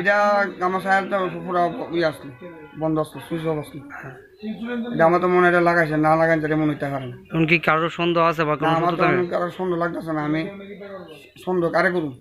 এটা আমার সাহেব তো পুরো আসলো বন্ধ আসলো সুইচ অফ আসলো। এটা আমার তো মনে এটা লাগাইছে না লাগাইছে এটা মনে হতে পারে না। কি কারোর সন্দেহ আছে বা আমার তো কারোর সন্দেহ লাগতেছে না, আমি সন্দেহ কারে করুন।